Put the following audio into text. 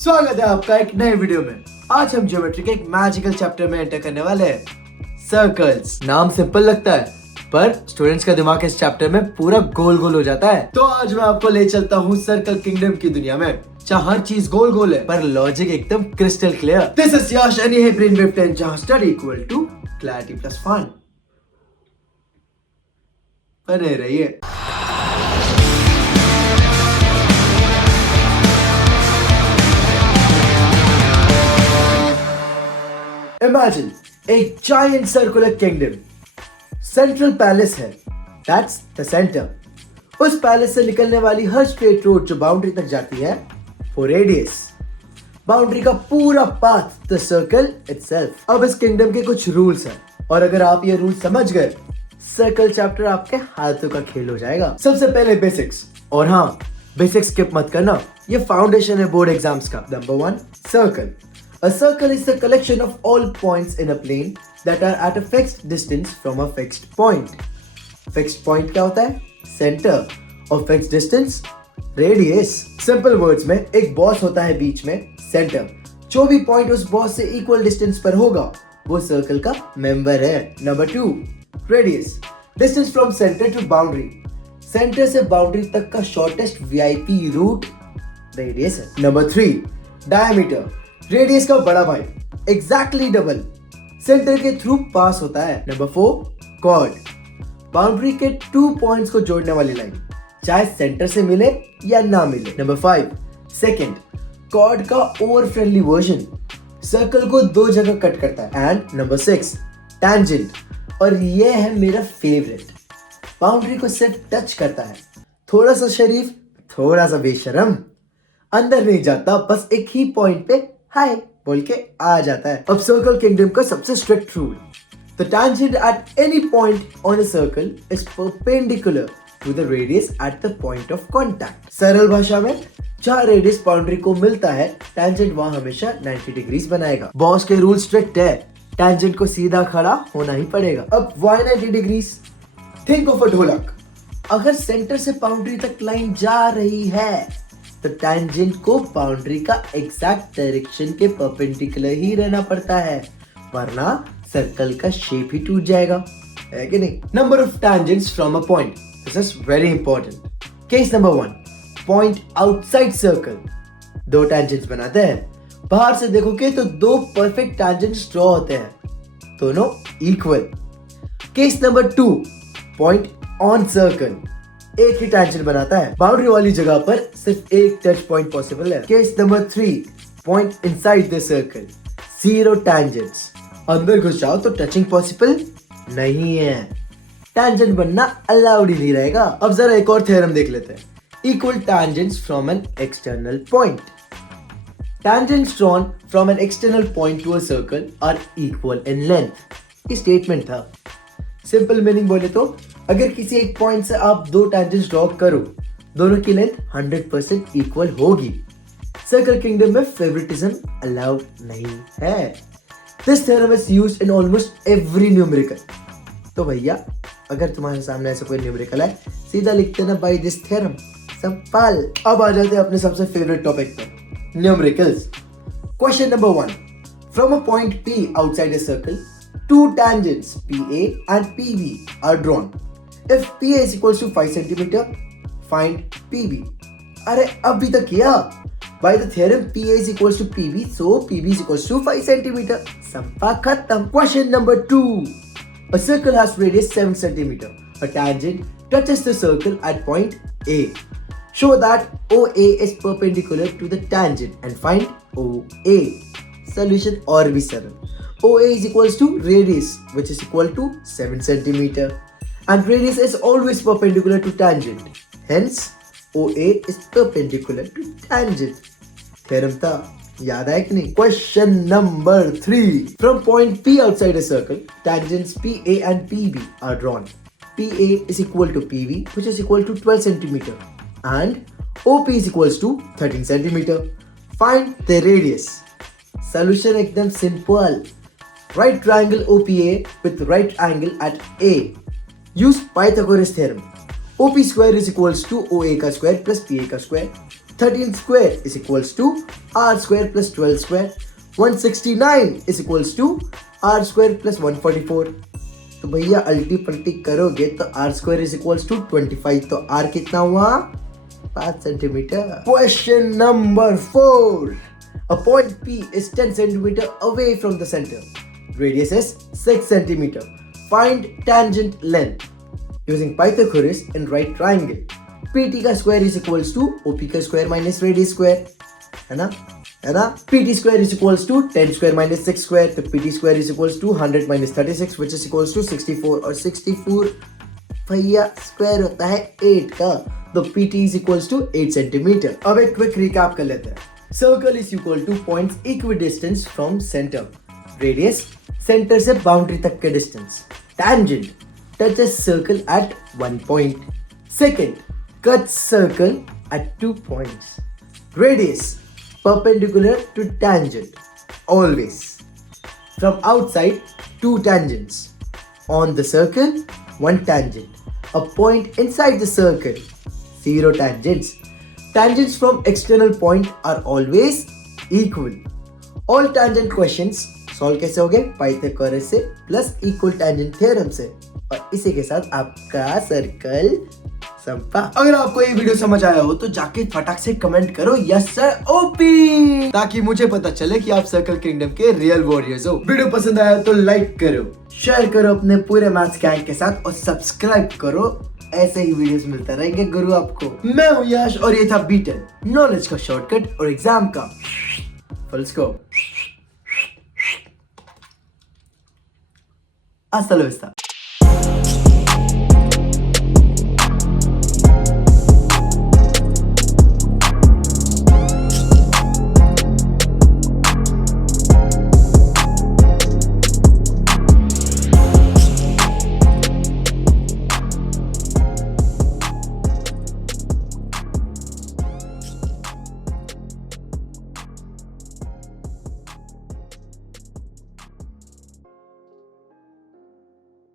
स्वागत है आपका एक नए वीडियो में। आज हम ज्योमेट्री के एक मैजिकल चैप्टर में एंटर करने वाले हैं, सर्कल्स। नाम सिंपल लगता है पर स्टूडेंट्स का दिमाग इस चैप्टर में पूरा गोल गोल हो जाता है। तो आज मैं आपको ले चलता हूँ सर्कल किंगडम की दुनिया में, जहाँ हर चीज गोल गोल है पर लॉजिक एकदम crystal clear. This is Yash and ये है ब्रेनवेव 10, जहाँ study equal to clarity plus fun. बने रहिए। Imagine a giant circular kingdom. Central palace है, that's the center. उस पैलेस से निकलने वाली हर स्ट्रेट रोड जो बाउंड्री तक जाती है, वो रेडियस। बाउंड्री का पूरा पाथ द सर्कल इटसेल्फ। अब इस किंगडम के कुछ रूल्स हैं, और अगर आप ये रूल समझ गए, सर्कल चैप्टर आपके हाथों का खेल हो जाएगा। सबसे पहले बेसिक्स, और हाँ, बेसिक्स स्किप मत करना, ये फाउंडेशन है बोर्ड एग्जाम्स का। Number 1, circle. A circle is the collection of all points in a plane that are at a fixed distance from a fixed point. Fixed point क्या होता है? Center. और fixed distance? Radius. Simple words में एक boss होता है बीच में, center. जो भी पॉइंट उस बॉस से equal distance पर होगा, वो सर्कल का मेंबर है। Number 2, radius. Distance from center to boundary. Centre से बाउंड्री तक का शॉर्टेस्ट VIP रूट रेडियस है। Number 3, diameter. रेडियस का बड़ा भाई, एग्जैक्टली डबल, सेंटर के थ्रू पास होता है। Number 4, cord. बाउंड्री के 2 पॉइंट्स को जोड़ने वाली लाइन, चाहे सेंटर से मिले या ना मिले। नंबर 5, सेकंड, कॉर्ड का ओवर फ्रेंडली वर्जन, सर्कल को 2 जगह कट करता है। एंड नंबर 6, टैंजेंट, और ये है मेरा फेवरेट, बाउंड्री को सिर्फ टच करता है, थोड़ा सा शरीफ, थोड़ा सा बेशरम, अंदर नहीं जाता, बस एक ही पॉइंट पे हाय बोल के आ जाता है। अब सर्कल किंगडम का सबसे strict rule, the tangent at any point on a circle is perpendicular to the radius at the point of contact. सरल भाषा में, जहाँ रेडियस बाउंड्री को मिलता है, टैंजेंट वहाँ हमेशा 90 डिग्रीज बनाएगा। बॉस के रूल स्ट्रिक्ट है, टैंजेंट को सीधा खड़ा होना ही पड़ेगा। अब why 90 degrees? Think of a ढोलक। अगर सेंटर से बाउंड्री तक लाइन जा रही है तो टैंजेंट को बाउंड्री का एग्जैक्ट डायरेक्शन के परपेंडिकुलर ही रहना पड़ता है, वरना सर्कल का शेप ही टूट जाएगा, है कि नहीं? Number of tangents from a point, this is very important. Case number 1, point outside circle. 2 tangents बनाते हैं, बाहर से देखोगे तो 2 परफेक्ट टैंजेंट्स ड्रॉ होते हैं, दोनों equal. Case number 2, point on circle, एक ही टैंजेंट बनाता है, बाउंड्री वाली जगह पर सिर्फ एक टच पॉइंट पॉसिबल है। Case number 3, point inside the circle, 0 tangents, अंदर घुस जाओ तो टचिंग पॉसिबल नहीं है, टैंजेंट बनना अलाउड ही नहीं रहेगा। अब जरा एक और थ्योरम देख लेते हैं, equal tangents from an external point. Tangents drawn from an external point to a circle are equal in length. ये स्टेटमेंट था। सिंपल मीनिंग बोले तो, अगर किसी एक पॉइंट से आप 2 टैंजेंट्स ड्रॉ करो, दोनों की लेंथ 100% इक्वल होगी। सर्कल किंगडम में फेवरेटिज्म अलाउड नहीं है। This theorem is used in almost every numerical. तो भैया, अगर तुम्हारे सामने ऐसा कोई न्यूमेरिकल है, सीधा लिखते ना बाय दिस थ्योरम, सिंपल। अब आ जाते हैं अपने सबसे फेवरेट टॉपिक पे, numericals. Question number 1, from a point P outside a circle, 2 tangents PA and PB are drawn. If PA is equals to 5 centimeter, find PB. अरे अभी तक किया। By the theorem PA is equals to PB, so PB is equals to 5 centimeter. संपा खत्म। Question number 2. A circle has radius 7 centimeter. A tangent touches the circle at point A. Show that OA is perpendicular to the tangent and find OA. Solution और भी सरल। OA is equals to radius, which is equal to 7 centimeter. And radius is always perpendicular to tangent. Hence, OA is perpendicular to tangent. Theorem था, याद आया कि नहीं? Question number 3. From point P outside a circle, tangents PA and PB are drawn. PA is equal to PB, which is equal to 12 centimeter. And OP is equals to 13 centimeter. Find the radius. Solution एकदम simple. Right triangle OPA with right angle at A. Use Pythagoras theorem. OP square is equals to OA का square plus PA का square. 13 square is equals to r square plus 12 square. 169 is equals to r square plus 144. तो भैया अल्टी पल्टी करोगे तो r square is equals to 25. तो r कितना हुआ? 5 centimetre. Question number 4. A point P is 10 centimeter away from the center. Radius is 6 centimeter. Find tangent length using Pythagoras in right triangle. PT का square is equals to OP का square minus radius square. है ना? PT square is equals to 10 square minus 6 square. तो PT square is equals to 100 minus 36 which is equals to 64. और 64 भैया square होता है 8 का. तो PT is equals to 8 centimeter. अब एक quick recap कर लेते हैं. Circle is equal to points equidistant from center. Radius center से boundary तक के distance. Tangent touches circle at 1 point. Second, cuts circle at 2 points. Radius perpendicular to tangent always. From outside, 2 tangents. On the circle, 1 tangent. A point inside the circle, 0 tangents. Tangents from external point are always equal. All tangent questions solve कैसे हो गए? Pythagoras से plus equal tangent theorem से. और इसी के साथ आपका सर्कल संपा. अगर आपको ये वीडियो समझ आया हो तो जाके फटाक से कमेंट करो यस सर ओपी, ताकि मुझे पता चले कि आप सर्कल किंगडम के रियल वॉरियर्स हो. वीडियो पसंद आया तो लाइक करो, शेयर करो अपने पूरे मैथ्स गैंग के साथ और सब्सक्राइब करो. ऐसे ही वीडियोस मिलते रहेंगे गुरु आपको. मैं हूं यश और ये था बीटन, नॉलेज का शॉर्टकट और एग्जाम का फुल स्कोप. हasta la vista.